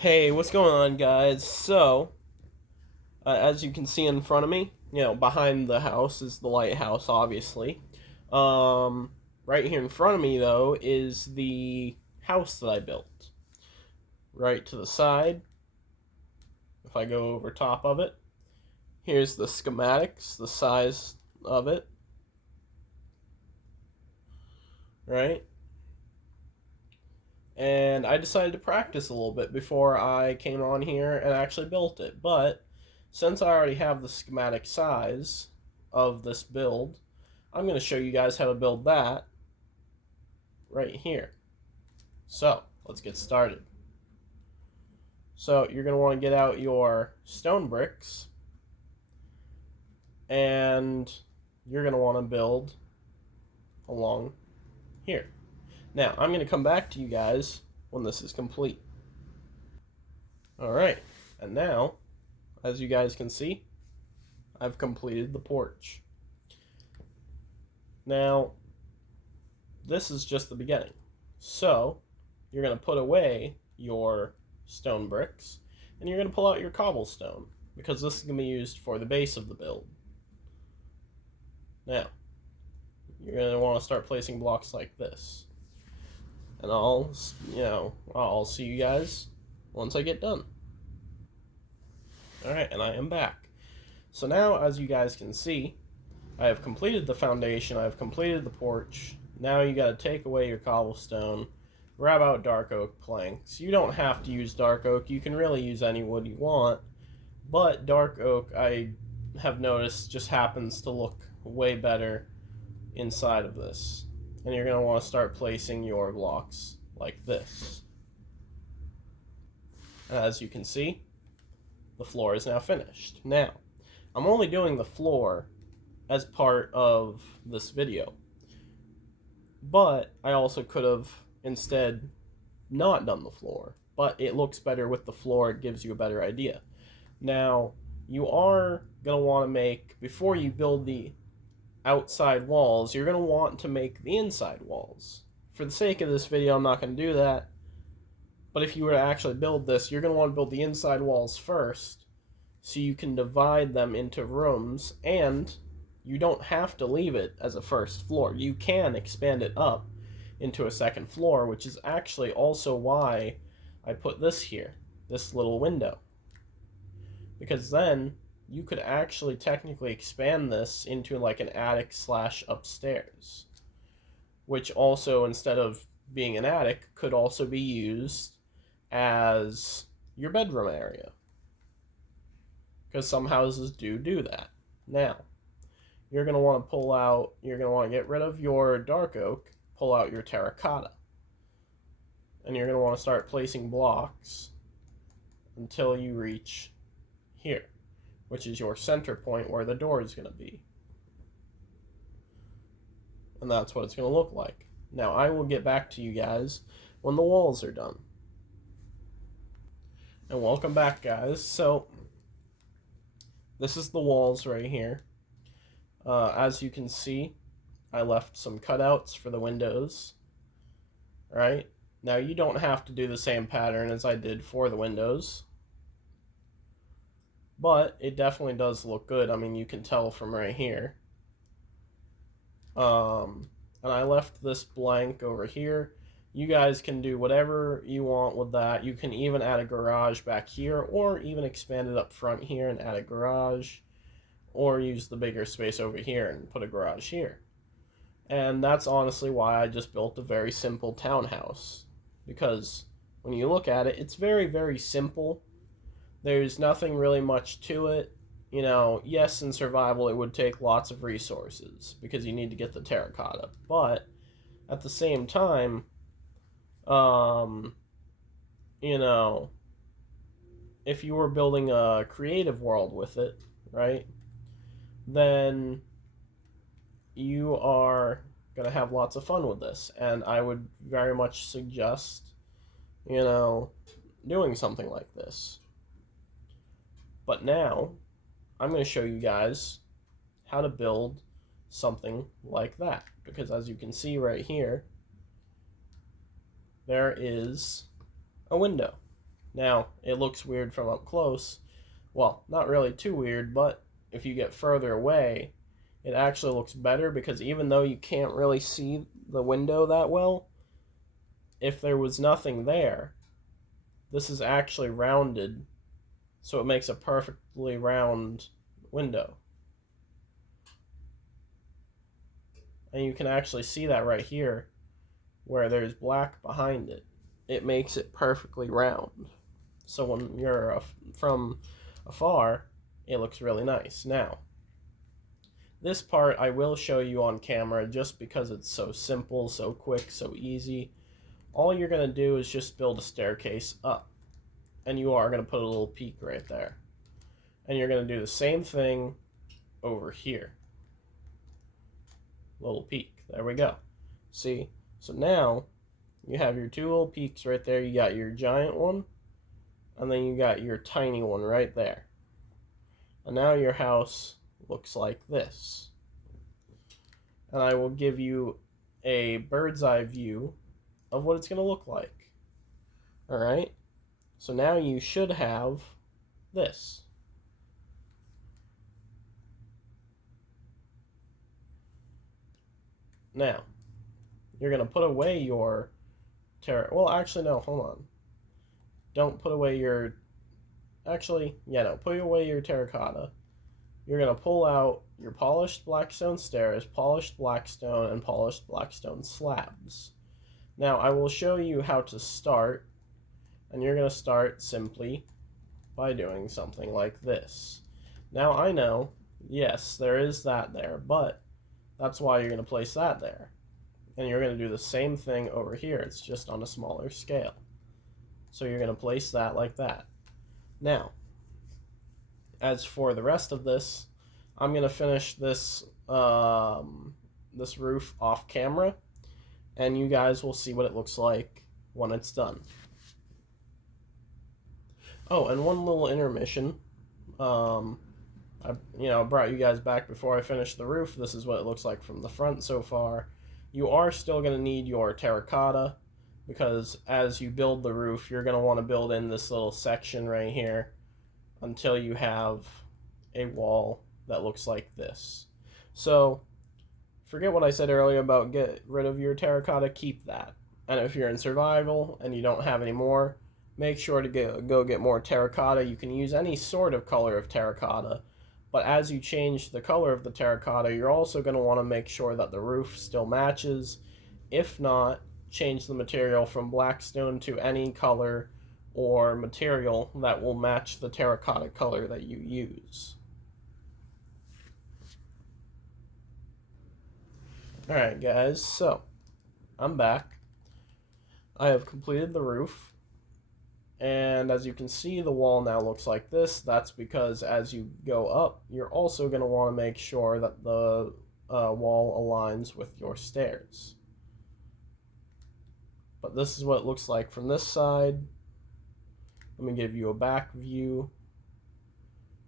Hey, what's going on, guys? As you can see in front of me, behind the house is the lighthouse, obviously. Um, right here in front of me, though, is the house that I built. Right to the side, if I go over top of it, here's the schematics, the size of it, right? And I decided to practice a little bit before I came on here and actually built it. But since I already have the schematic size of this build, I'm going to show you guys how to build that right here. So let's get started. So you're going to want to get out your stone bricks and you're going to want to build along here. Now I'm going to come back to you guys when this is complete. Alright, and now, as you guys can see, I've completed the porch. Now, this is just the beginning. So, you're going to put away your stone bricks, and you're going to pull out your cobblestone, because this is going to be used for the base of the build. Now, you're going to want to start placing blocks like this. And I'll see you guys once I get done. Alright, and I am back. So now, as you guys can see, I have completed the foundation, I have completed the porch. Now you gotta take away your cobblestone, grab out dark oak planks. You don't have to use dark oak, you can really use any wood you want, but dark oak, I have noticed, just happens to look way better inside of this. And you're gonna want to start placing your blocks like this. As you can see, the floor is now finished. Now, I'm only doing the floor as part of this video, but I also could have instead not done the floor, but it looks better with the floor, it gives you a better idea. Now, you are going to want to make, before you build the outside walls, you're going to want to make the inside walls. For the sake of this video, I'm not going to do that, but if you were to actually build this, you're going to want to build the inside walls first, so you can divide them into rooms, and you don't have to leave it as a first floor. You can expand it up into a second floor, which is actually also why I put this here, this little window. Because then you could actually technically expand this into like an attic slash upstairs, which also, instead of being an attic, could also be used as your bedroom area. Because some houses do that. Now, you're going to want to get rid of your dark oak, pull out your terracotta. And you're going to want to start placing blocks until you reach here, which is your center point where the door is going to be. And that's what it's going to look like. Now, I will get back to you guys when the walls are done. And welcome back, guys. So, this is the walls right here. As you can see, I left some cutouts for the windows. Right? Now, you don't have to do the same pattern as I did for the windows, but it definitely does look good. I mean, you can tell from right here. And I left this blank over here. You guys can do whatever you want with that. You can even add a garage back here, or even expand it up front here and add a garage, or use the bigger space over here and put a garage here. And that's honestly why I just built a very simple townhouse, because when you look at it, it's very, very simple. There's nothing really much to it. You know, yes, in survival it would take lots of resources because you need to get the terracotta, but at the same time, you know, if you were building a creative world with it, right, then you are going to have lots of fun with this, and I would very much suggest, doing something like this. But now, I'm going to show you guys how to build something like that, because as you can see right here, there is a window. Now, it looks weird from up close. Well, not really too weird, but if you get further away, it actually looks better because even though you can't really see the window that well, if there was nothing there, this is actually rounded, so it makes a perfectly round window. And you can actually see that right here, where there's black behind it. It makes it perfectly round. So when you're from afar, it looks really nice. Now, this part I will show you on camera just because it's so simple, so quick, so easy. All you're going to do is just build a staircase up. And you are going to put a little peak right there. And you're going to do the same thing over here. Little peak. There we go. See? So now you have your two little peaks right there. You got your giant one, and then you got your tiny one right there. And now your house looks like this. And I will give you a bird's eye view of what it's going to look like. Alright? So now you should have this. Now, you're going to put away your well, actually, no, hold on. Don't put away your... Actually, yeah, no, put away your terracotta. You're going to pull out your polished blackstone stairs, polished blackstone, and polished blackstone slabs. Now, I will show you how to start, and you're going to start simply by doing something like this. Now, I know, yes, there is that there, but that's why you're going to place that there. And you're going to do the same thing over here. It's just on a smaller scale. So you're going to place that like that. Now, as for the rest of this, I'm going to finish this this roof off camera, and you guys will see what it looks like when it's done. Oh, and one little intermission. I brought you guys back before I finished the roof. This is what it looks like from the front so far. You are still going to need your terracotta because as you build the roof, you're going to want to build in this little section right here until you have a wall that looks like this. So, forget what I said earlier about get rid of your terracotta, keep that. And if you're in survival and you don't have any more, make sure to go get more terracotta. You can use any sort of color of terracotta. But as you change the color of the terracotta, you're also going to want to make sure that the roof still matches. If not, change the material from blackstone to any color or material that will match the terracotta color that you use. Alright guys, so I'm back. I have completed the roof. And as you can see, the wall now looks like this. That's because as you go up, you're also going to want to make sure that the wall aligns with your stairs. But this is what it looks like from this side. Let me give you a back view.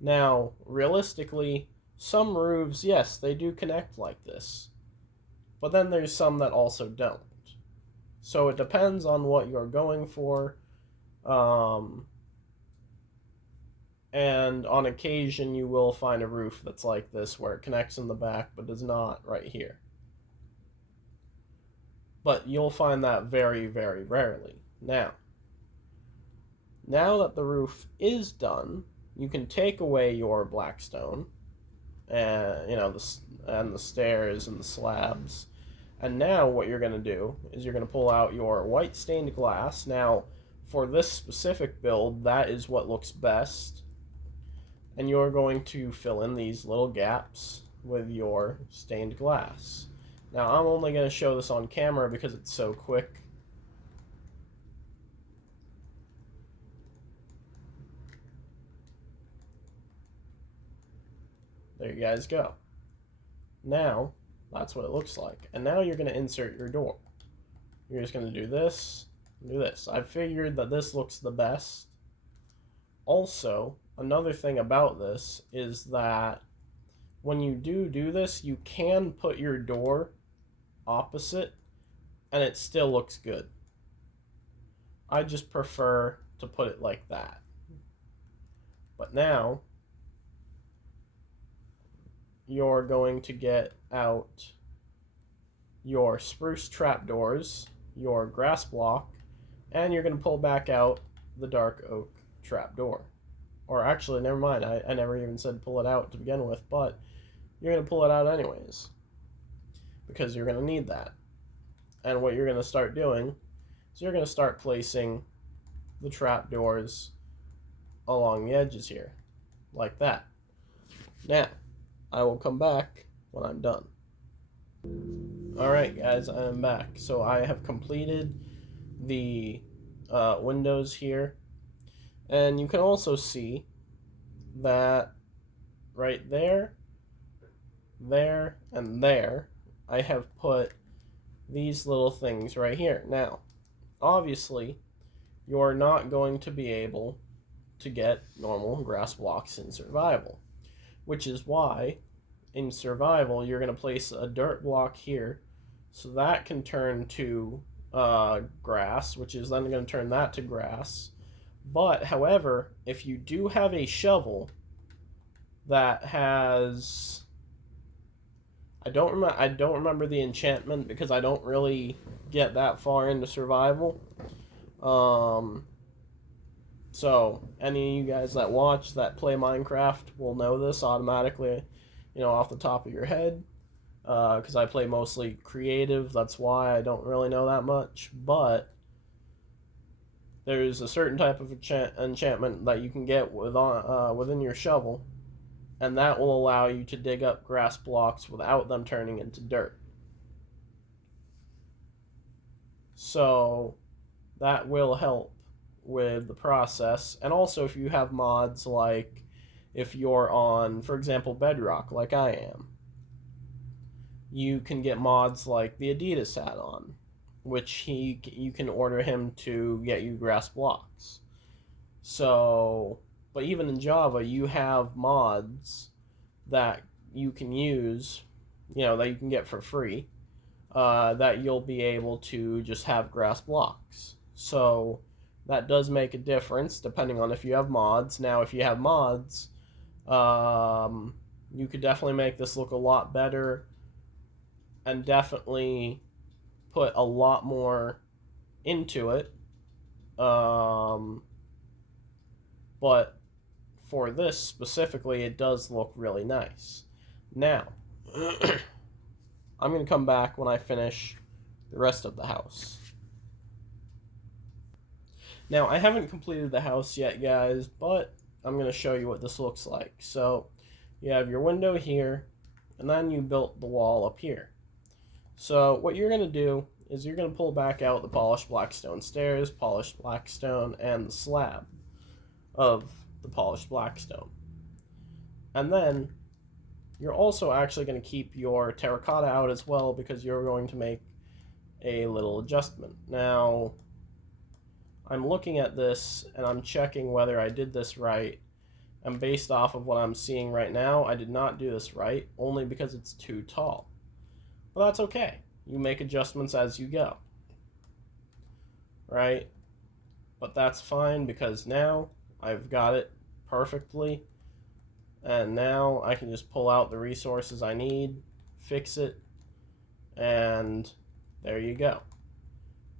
Now, realistically, some roofs, yes, they do connect like this. But then there's some that also don't. So it depends on what you're going for. And on occasion you will find a roof that's like this where it connects in the back but does not right here. But you'll find that very, very rarely. Now that the roof is done, you can take away your blackstone and the stairs and the slabs. And now what you're going to do is you're going to pull out your white stained glass. Now, for this specific build, that is what looks best. And you're going to fill in these little gaps with your stained glass. Now, I'm only going to show this on camera because it's so quick. There you guys go. Now, that's what it looks like. And now you're going to insert your door. You're just going to do this. Do this. I figured that this looks the best. Also, another thing about this is that when you do this, you can put your door opposite and it still looks good. I just prefer to put it like that. But now you're going to get out your spruce trapdoors, your grass block, and you're going to pull back out the dark oak trapdoor. Or actually, never mind, I never even said pull it out to begin with, but you're going to pull it out anyways, because you're going to need that. And what you're going to start doing is you're going to start placing the trapdoors along the edges here, like that. Now, I will come back when I'm done. Alright guys, I am back. So I have completed the windows here, and you can also see that right there, there, and there, I have put these little things right here. Now, obviously, you're not going to be able to get normal grass blocks in survival, which is why in survival you're going to place a dirt block here, so that can turn to grass, which is then going to turn that to grass. But however, if you do have a shovel that has, I don't remember the enchantment because I don't really get that far into survival. So any of you guys that watch, that play Minecraft, will know this automatically, off the top of your head. Because I play mostly creative, that's why I don't really know that much. But there's a certain type of enchantment that you can get within your shovel, and that will allow you to dig up grass blocks without them turning into dirt. So that will help with the process. And also if you have mods, like if you're on, for example, Bedrock, like I am, you can get mods like the Adidas add-on, which you can order him to get you grass blocks. So, but even in Java, you have mods that you can use, that you can get for free, that you'll be able to just have grass blocks. So that does make a difference depending on if you have mods. Now, if you have mods, you could definitely make this look a lot better, and definitely put a lot more into it. But for this specifically, it does look really nice. Now, I'm going to come back when I finish the rest of the house. Now, I haven't completed the house yet, guys, but I'm going to show you what this looks like. So, you have your window here, and then you built the wall up here. So what you're going to do is you're going to pull back out the polished blackstone stairs, polished blackstone, and the slab of the polished blackstone. And then you're also actually going to keep your terracotta out as well, because you're going to make a little adjustment. Now, I'm looking at this and I'm checking whether I did this right. And based off of what I'm seeing right now, I did not do this right, only because it's too tall. Well, that's okay. You make adjustments as you go. Right? But that's fine, because now I've got it perfectly. And now I can just pull out the resources I need, fix it, and there you go.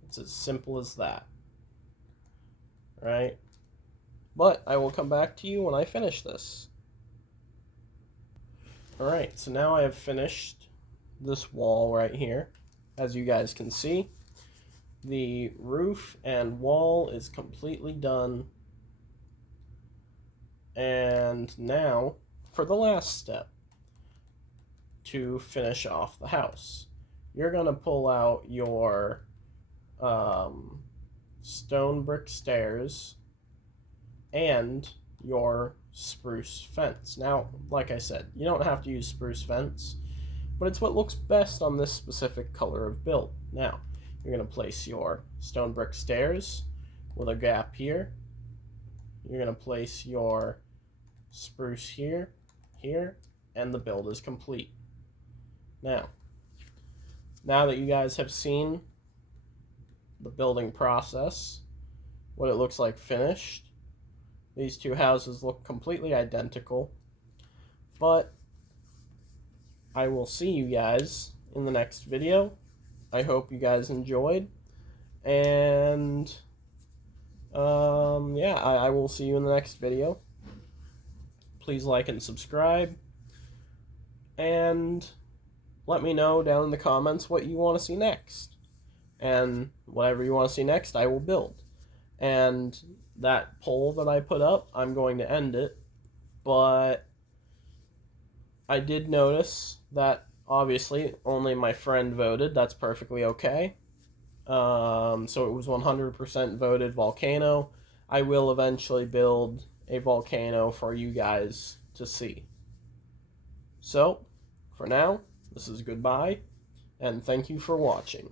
It's as simple as that. Right? But I will come back to you when I finish this. Alright, so now I have finished this wall right here. As you guys can see, the roof and wall is completely done. And now for the last step, to finish off the house, you're going to pull out your stone brick stairs and your spruce fence. Now, like I said, you don't have to use spruce fence, but it's what looks best on this specific color of build. Now, you're going to place your stone brick stairs with a gap here. You're going to place your spruce here, here, and the build is complete. Now that you guys have seen the building process, what it looks like finished. These two houses look completely identical. But I will see you guys in the next video. I hope you guys enjoyed. And yeah, I will see you in the next video. Please like and subscribe. And let me know down in the comments what you want to see next. And whatever you want to see next, I will build. And that poll that I put up, I'm going to end it. But I did notice that obviously only my friend voted. That's perfectly okay. So it was 100% voted volcano. I will eventually build a volcano for you guys to see. So, for now, this is goodbye, and thank you for watching.